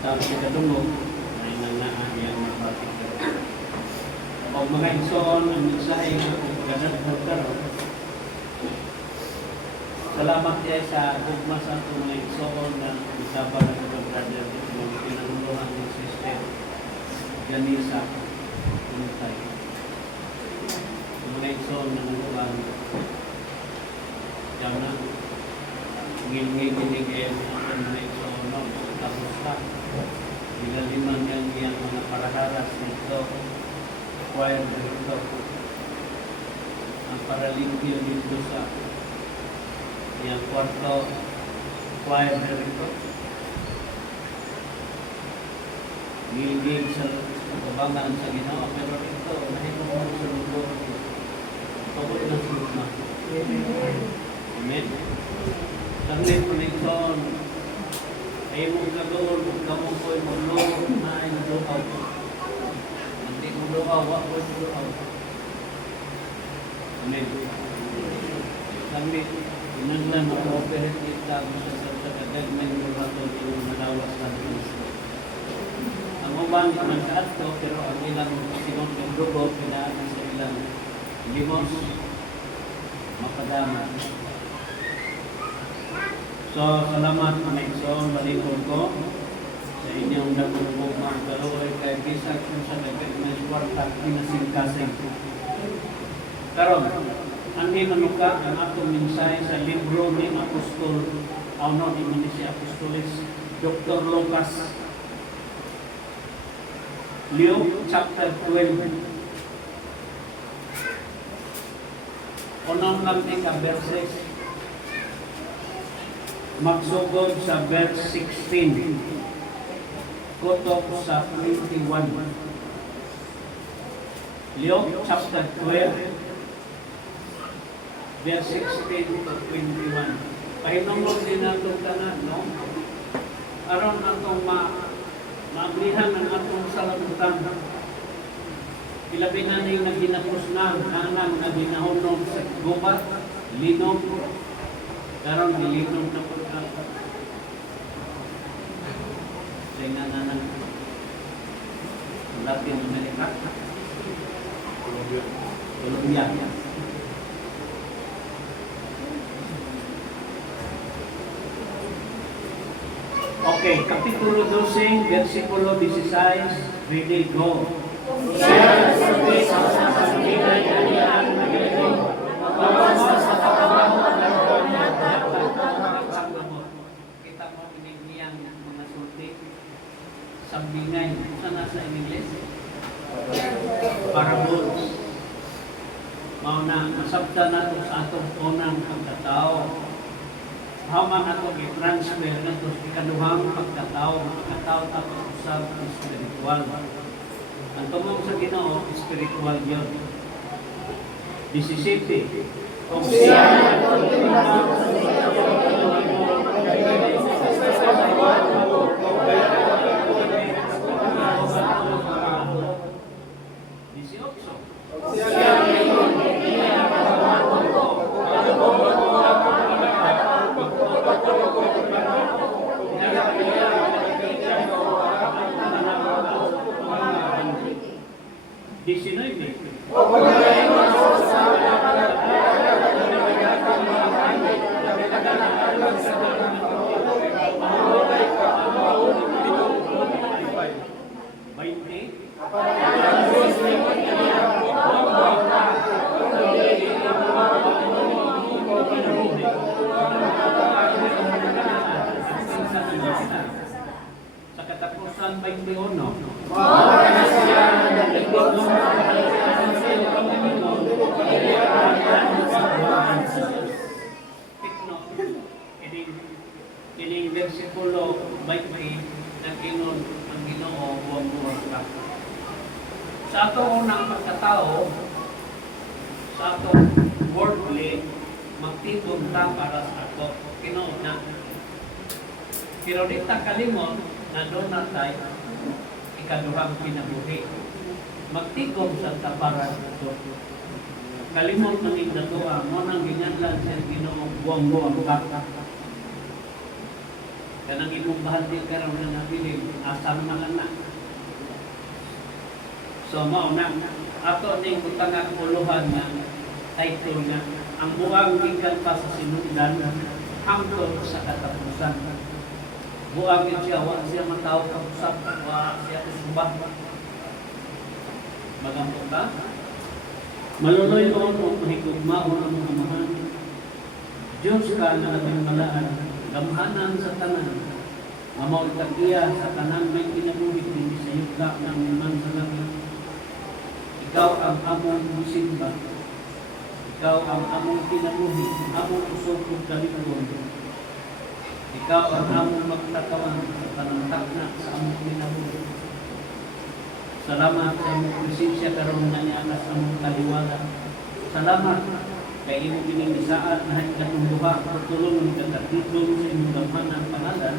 Tapos sa kadungog, ay nanaan yan mapatik. Pag mga igsoon, ang mensahe ng pagkaganap karon. Salamat kayo sa bugma sa itong mga igsoon na isabang ng mga brother ng pinanuluhan ng sister. Ganisa, puntay. Mga igsoon na nuluhan. Diyan na, ngil-ngil kayo ang mga igsoon no, tapos na. Nilaliman niyang iyang mga paraharas nito. Choir dito. Ang paralimpyo dito sa iyang kwarto. Choir dito. Ngil-ngil sa kabangan sa Ginoo. Pero ito, nahipong mo sa lugar. Pagod ng sulma. Amen. Tanglit po nito. Ay mong gagawin, kung kamong ko'y mulong na ay nadukaw. Hindi mo lukaw, wak ko'y lukaw. Amen. Kami, inaglan na operate kita sa kadagman yung raton yung malawas na Kristo. Ang uban man kaadto, pero ang ilang sinong yung dugo, pinaanan sa ilang limos, mapadama. So, salamat mga igsoon, malikod ko sa inyong nagulog mga kaluoy kay bisag sa nagkaimay kwarta pinasingkasing. Karon, ang manuka ang atong mensahe sa libro ni Apostol, ni si Apostolis, Dr. Lucas. Luke chapter 12. Unang lang ka verses. Magsugod sa verse 16. Kutok sa 21. Luke chapter 12. Verse 16 to 21. Pahinungod din natin tanan, no? Aron atong maablihan ang atong salamutan. Ilabi na ning naginapos na ang naginahunog sa gubat, linog, karon gilinog na po ka. Sa inananan. Latin America. Colombia. Okay, Kapitulo 12, versikulo 16, ready, go. Siya sa piso sa pagkilay na niya ang nagiging, mawasan sa katawan at nagawin na Kita mo niyang mga sulti, sambingay, saan nasa in English? Parables. Mauna, masabta na ito sa atong unang pagkatao. Haman ato i-transfer na ito sa ikaduhang pagkatao tapos usab spiritual. Ang tumong sa Ginoo, spiritual yun. 17. Kung siya na ito, sa katapusan 21. Kining versikulo 20 nag-ingon ang Ginoo buwang-buwang ka. Sa atong unang pagkatao, sa atong worldly, magtipon ta para sa ato. Ginoo na. Pero di ta kalimot na doon na tayo ikaduhang kinabuhi. Magtigom sa taparan ito. Kalimot ng igdatoa mo nang ginyanlan sa Ginoo buwang-buwang ka. Kanang imong bahati karon na napili asam na lang na. So mao na ato ning butang puluhan nga title nga ang buang gikan pa sa sinundan hangtod sa katapusan. Buang gid siya wa siya mataw kapusap wa siya usubah. Magampo ka? Maluloy mo mahigugmaon ang mga mahal. Diyos ka na labing malaan, gamhanan sa tanan, amaw itagiya sa tanan may kinabuhi din sa yugla ng liman sa langit. Ikaw ang among musimba, ikaw ang among kinabuhi, among usog ug kalikon. Ikaw ang among magtatawan sa tanang takna sa among kinabuhi. Salamat sa imong presensya karon nga niakas among kaliwala. Salamat kay imo giningisaan na katong duha tulong ng katidlong sa imong gamhanan pangalan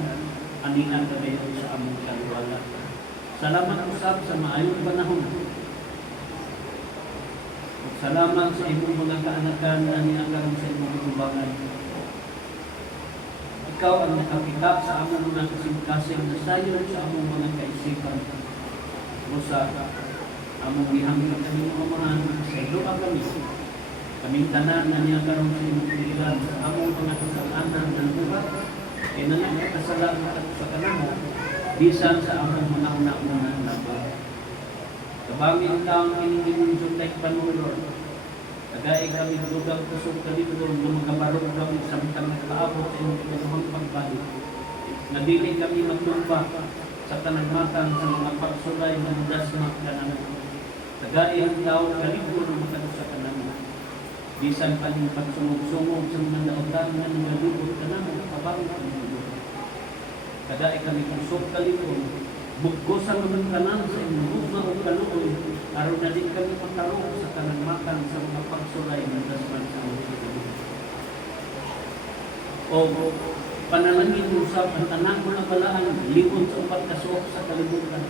anian kadayon sa among kaliwala. Salamat usab sa maayong panahon. Ug salamat sa imong mga kaanakan na niakan sa imong tubangan. Ikaw ang nakapikap sa among mga kasing-kasing na sayon sa among mga kaisipan. Musa among gihangyo kanimo amahan sa duha kami. Kaming tanan na niya karon sa imong pilihan sa among mga kasalanan ng buhat. Kaya na nga kasalanan at sa kanamo bisan sa among mga una-una na buhat. Kabangin taong kinigimong jutay panulor. Tagai kami dugang kusog kalibron na magabarong kami samtang nakaabot sa imong ikaduhang pagbalik. Nadili kami magtumba sa tanagmatan sa mga pagsulay ng dasma kanamo. Tagai ang taong kalibron na makado sa kanamo. Bisan pa ning pagsumog-sumog sa mga nautan nga nagalibot kanamo kabang kanamo. Tagai kami kusog kalibron, bugkos ang mga kanan sa imong hugma o kaluoy, aron na din kami matarong sa tanagmatan sa mga pagsulay ng dasma sa among kinabuhi. O panalangin usab ang tanang mga balaan libon sa upat ka suok sa kalibutan.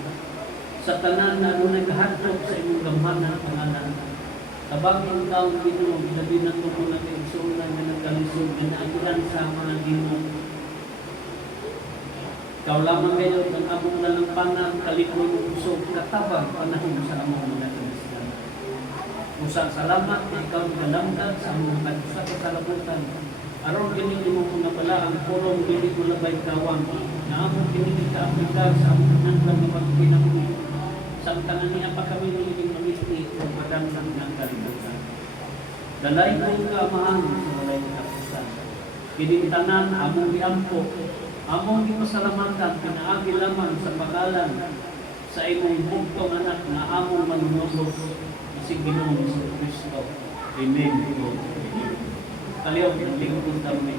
Sa tanan na adunay kahadlok sa imong gamhanan pangalan. Tabang ang taong Ginoo ginabi na tumo na kay igsunan nga nagkalisod nga naagian sa mga Ginoo. Ikaw lamang kayo ang among nalampanan kalikon usog katabang panahon sa among mga kanisgan. Usab salamat na ikaw galamdan sa among sa kalabutan. Aron kini mo mga balaan purong dili mo labay kawang na among kini ka-aplikan sa among nandang nga pagkinabuhi. Samtang niya pa kami niliging mamiti kung padangdang ng kalibutan. Dalay kong kaamahan sa walay katapusan. Kinintanan among giampo, among gipasalamatan, pinaagi lamang sa pagalan sa imong bugtong anak na among manunubos si Ginoong Kristo. Amen. Kaliyaw, naglingkod kami.